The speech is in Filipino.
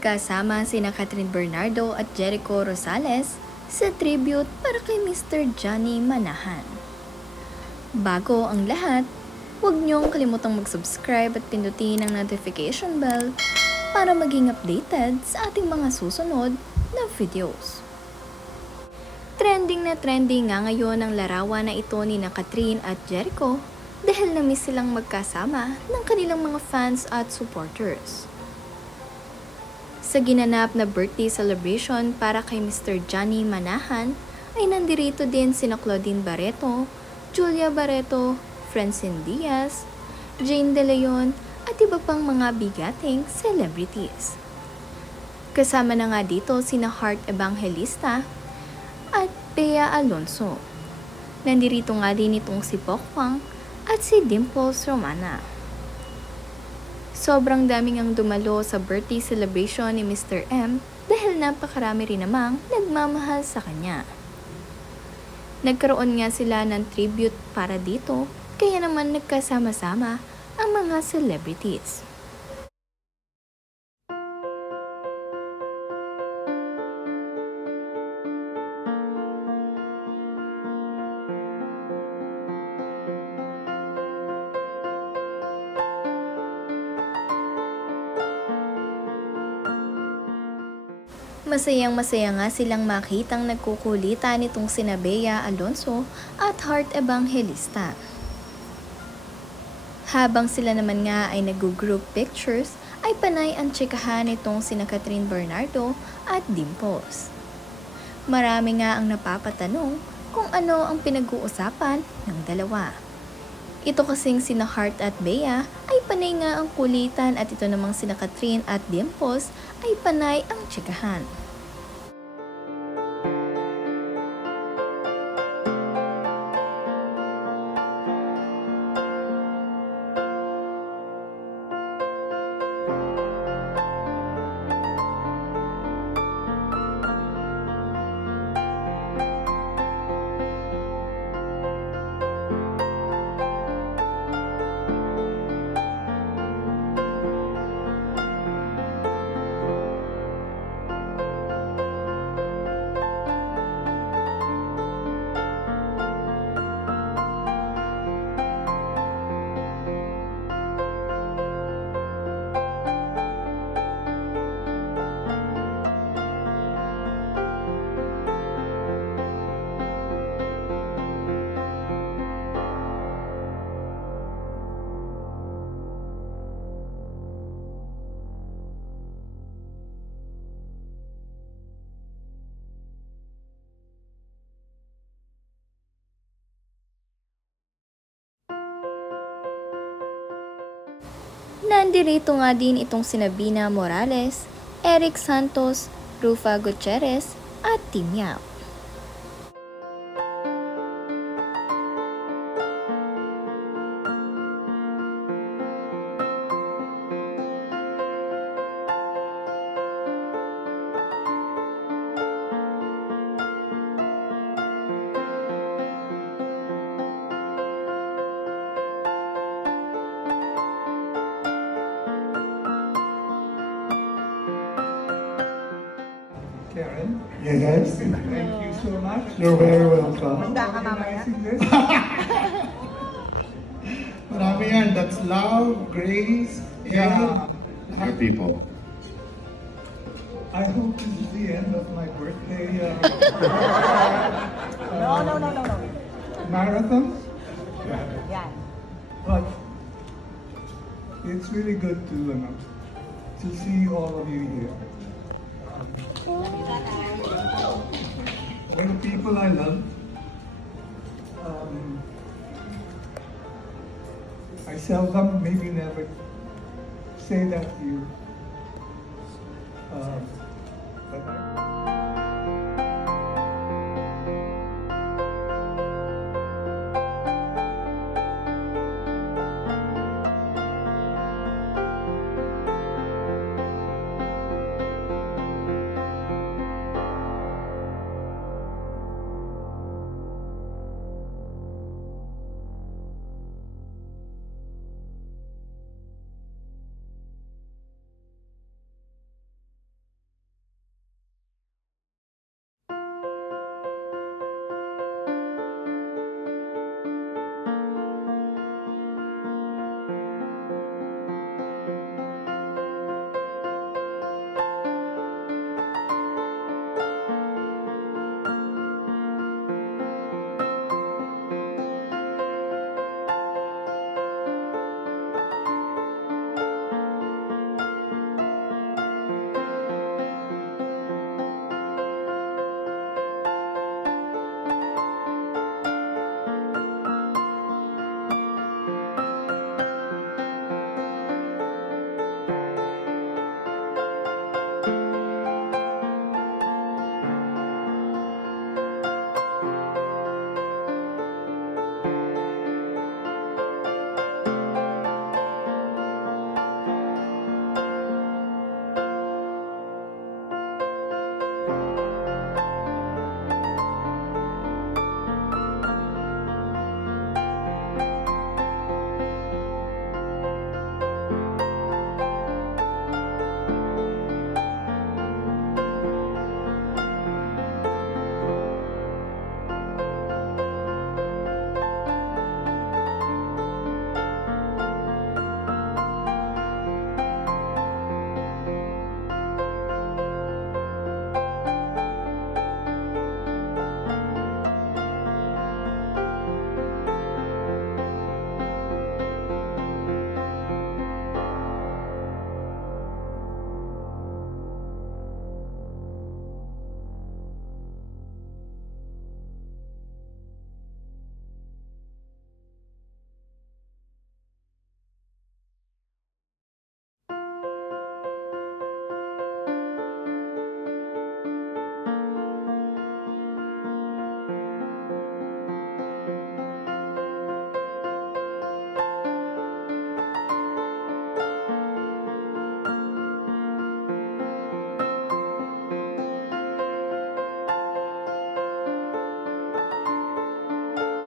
Magkasama sina Catherine Bernardo at Jericho Rosales sa tribute para kay Mr. Johnny Manahan. Bago ang lahat, huwag niyong kalimutang mag-subscribe at pindutin ang notification bell para maging updated sa ating mga susunod na videos. Trending na trending nga ngayon ang larawan na ito ni Catherine at Jericho dahil na-miss silang magkasama ng kanilang mga fans at supporters. Sa ginanap na birthday celebration para kay Mr. Johnny Manahan ay nandirito din sina Claudine Barreto, Julia Barreto, Francine Diaz, Jane De Leon at iba pang mga bigating celebrities. Kasama na nga dito sina Heart Evangelista at Bea Alonso. Nandirito nga din itong si Pokwang at si Dimples Romana. Sobrang daming ang dumalo sa birthday celebration ni Mr. M dahil napakarami rin namang nagmamahal sa kanya. Nagkaroon nga sila ng tribute para dito, kaya naman nagkasama-sama ang mga celebrities. Masayang-masaya nga silang makitang nagkukulitan nitong sina Bea Alonso at Heart Evangelista. Habang sila naman nga ay nag-group pictures, ay panay ang tsikahan nitong sina Catherine Bernardo at Dimples. Marami nga ang napapatanong kung ano ang pinag-uusapan ng dalawa. Ito kasing sina Heart at Bea ay panay nga ang kulitan at ito namang sina Catherine at Dimples ay panay ang tsikahan. Nandirito nga din itong sina Bina Morales, Eric Santos, Rufa Gutierrez at Tim Yap. Karen? Yes. Thank you so much. You're very welcome. Organizing this. Marami yan. That's love, grace, Yeah. and people. I hope this is the end of my birthday No. marathon. Yan. But it's really good to see all of you here. When people I love, I seldom, maybe never, say that to you. But